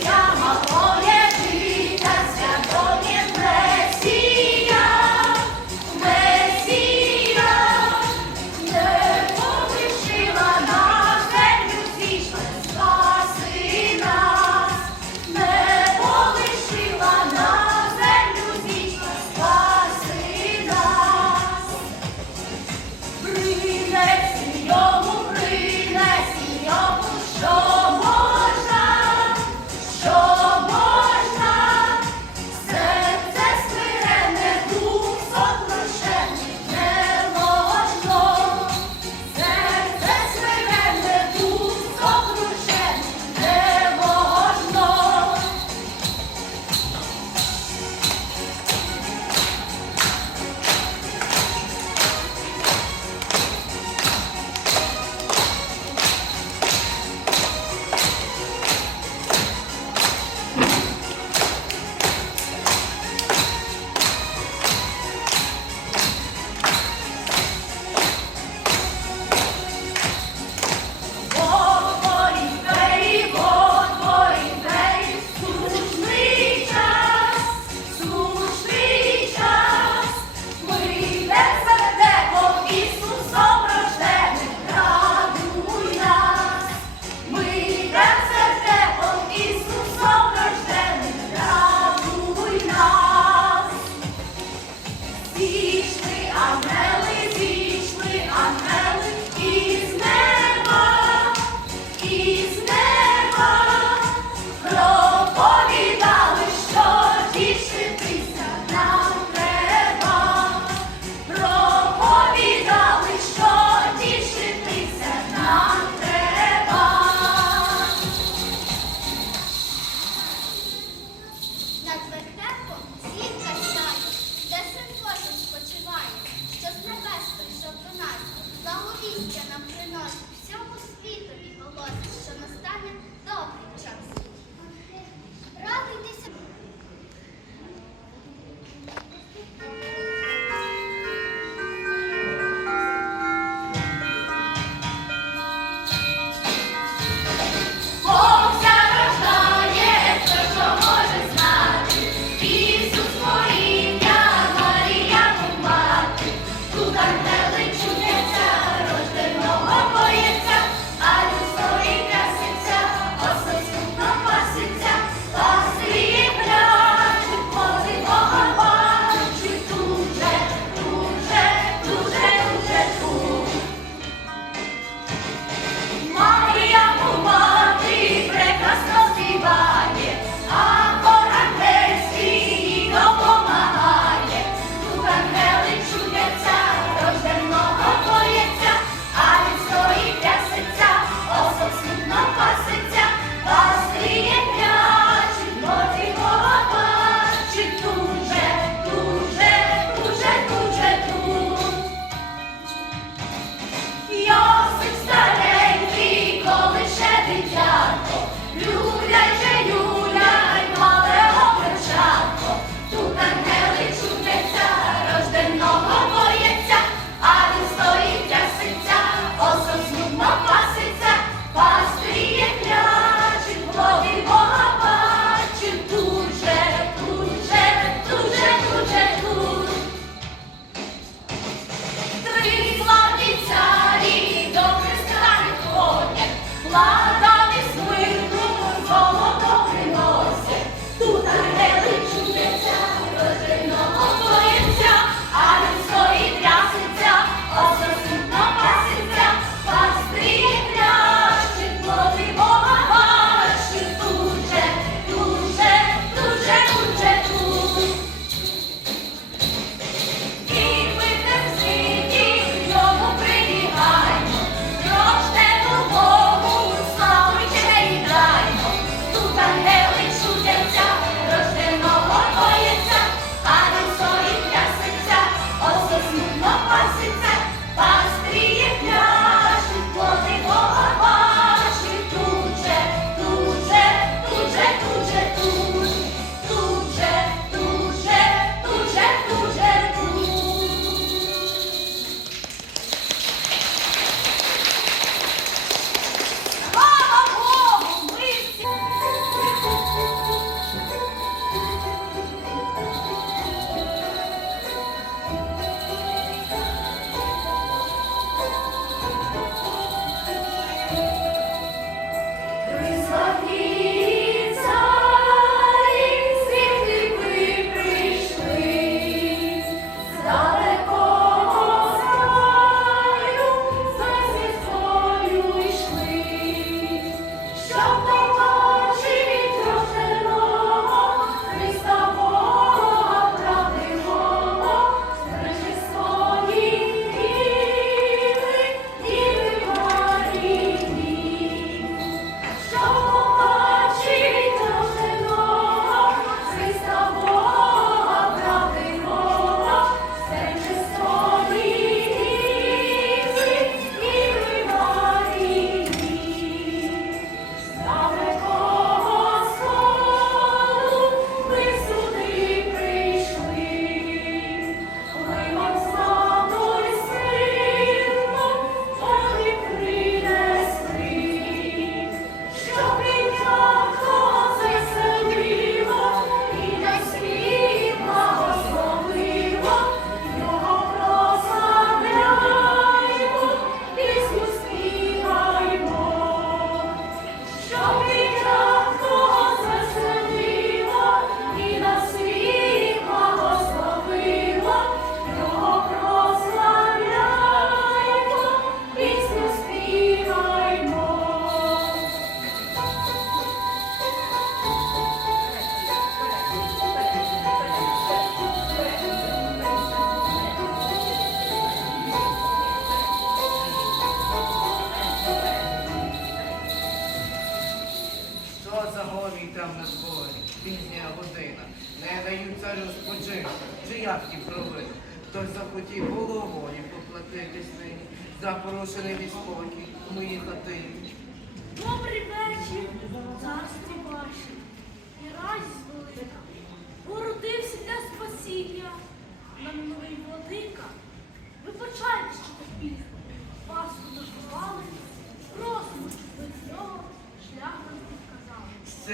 Yamaha.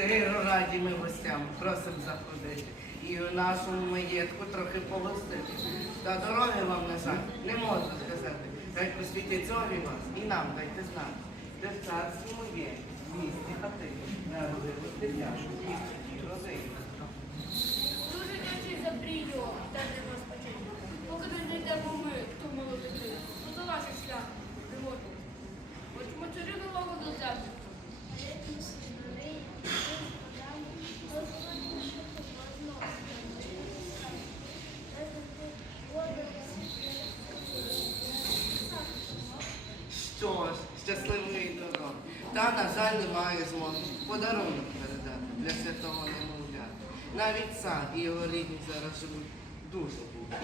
Щиро раді ми гостям, просим заходити. І у нашому маєтку трохи погостити. Та дороги вам, на жаль, не можу сказати. Хай просвітить зорі вас і нам дайте знати. Де в царстві моє, в місті хати, народилось дитяшу, дівчині родині. Дуже дякую за прийом, дайте нас почути. Поки не знайдемо ми ту молодину, то до наших шлях не можемо. Хочемо чарівну лагоду взяти. Що Жаль, немає змоги подарунок передати для святого немовля. Навіть сам і його рідні зараз живуть дуже бідно.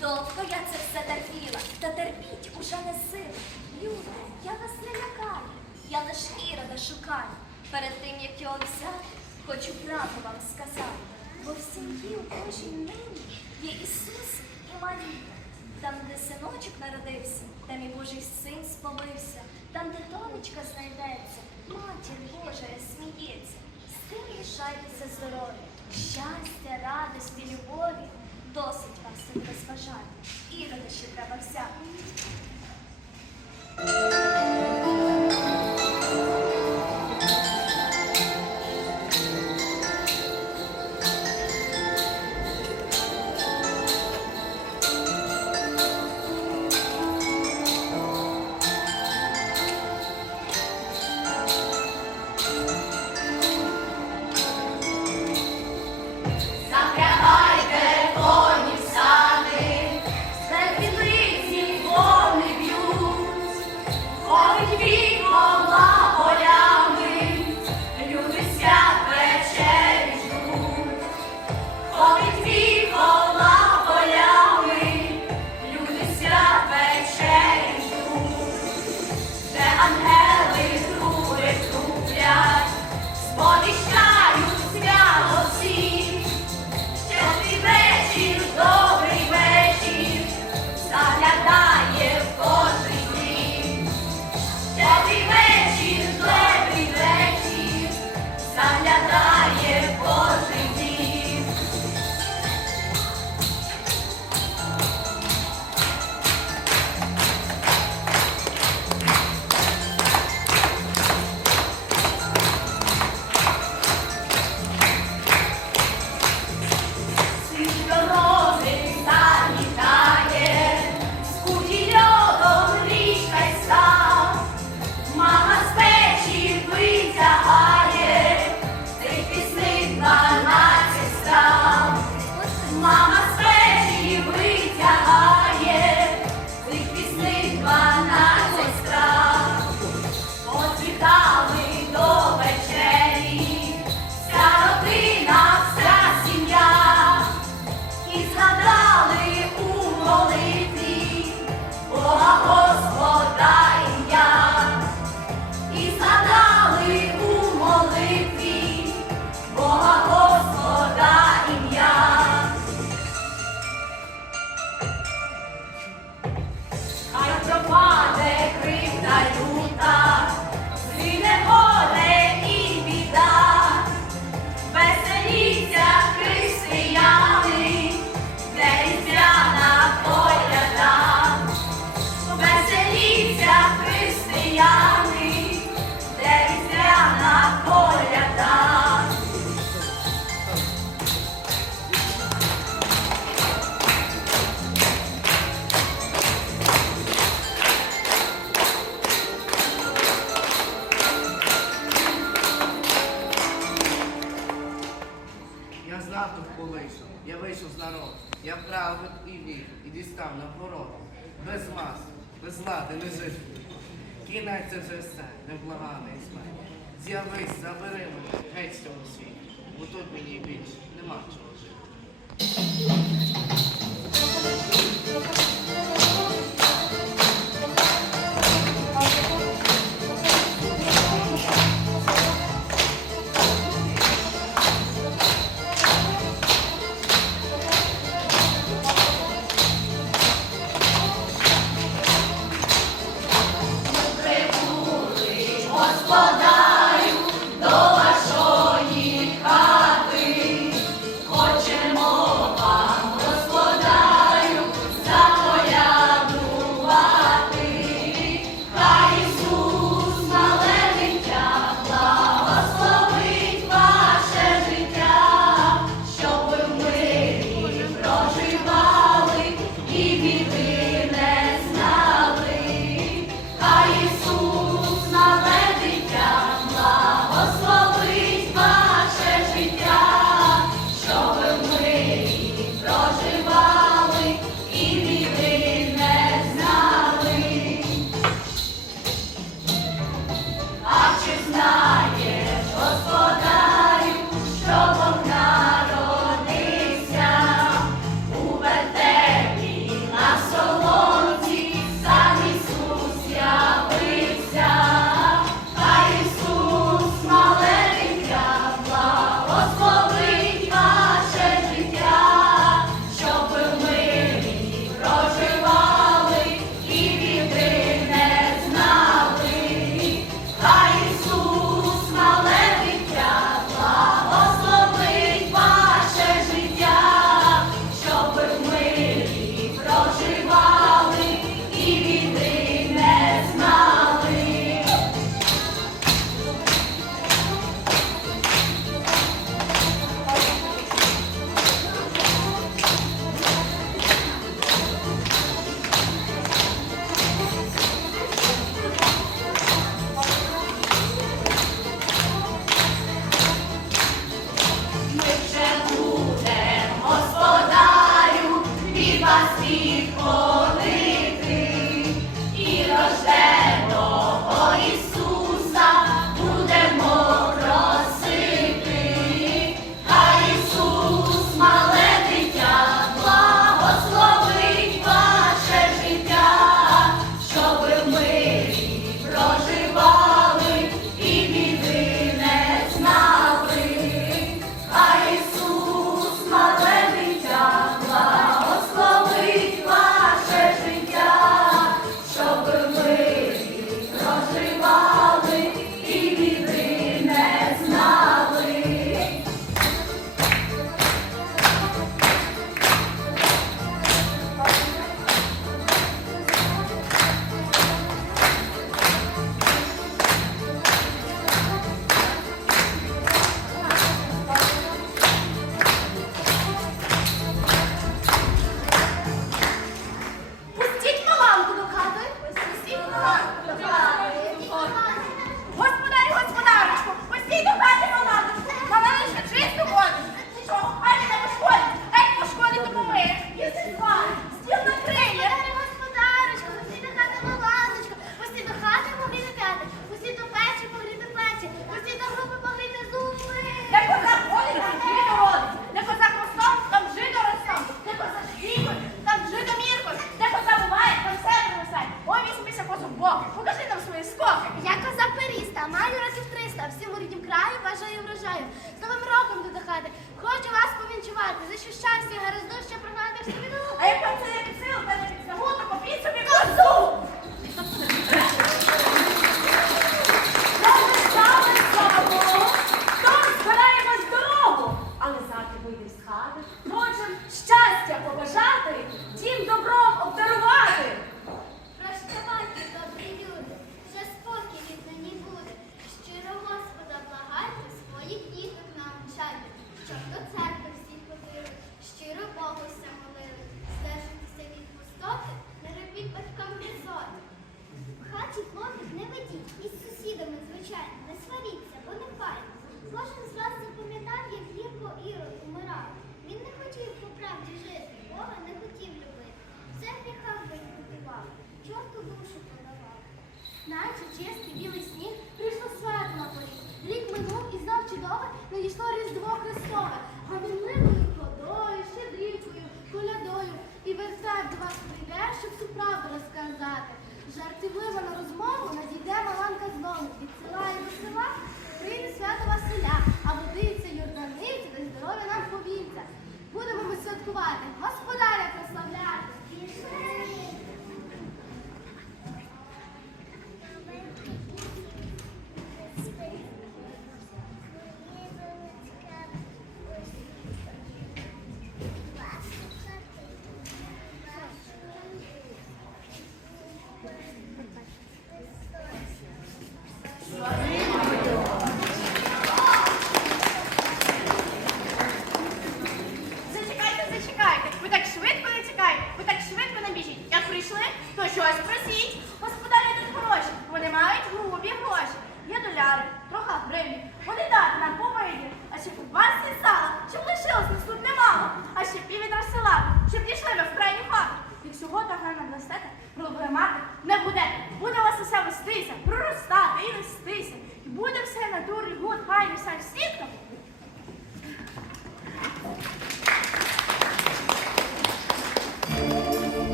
Довго я це все терпіла, та терпіть уже не сила. Люди, я вас не лякаю, я лиш ірода шукаю. Перед тим, як його взяти, хочу правду вам сказати. Бо в сім'ї у кожній нині є Ісус і Марія. Там, де синочок народився, там і Божий син сповився, там, де донечка знайдеться, матір Божа сміється. З тим лишайтеся здорові, щастя, радості, любові. Досить вас тут розважати. І ще треба взяти. Я правив і вів, і дістав нагороду. Без вас, без влади не жити. Кінець це вже все, неблаганий смерть. З'явись, забери мене геть з цього світу, бо тут мені більше нема чого жити.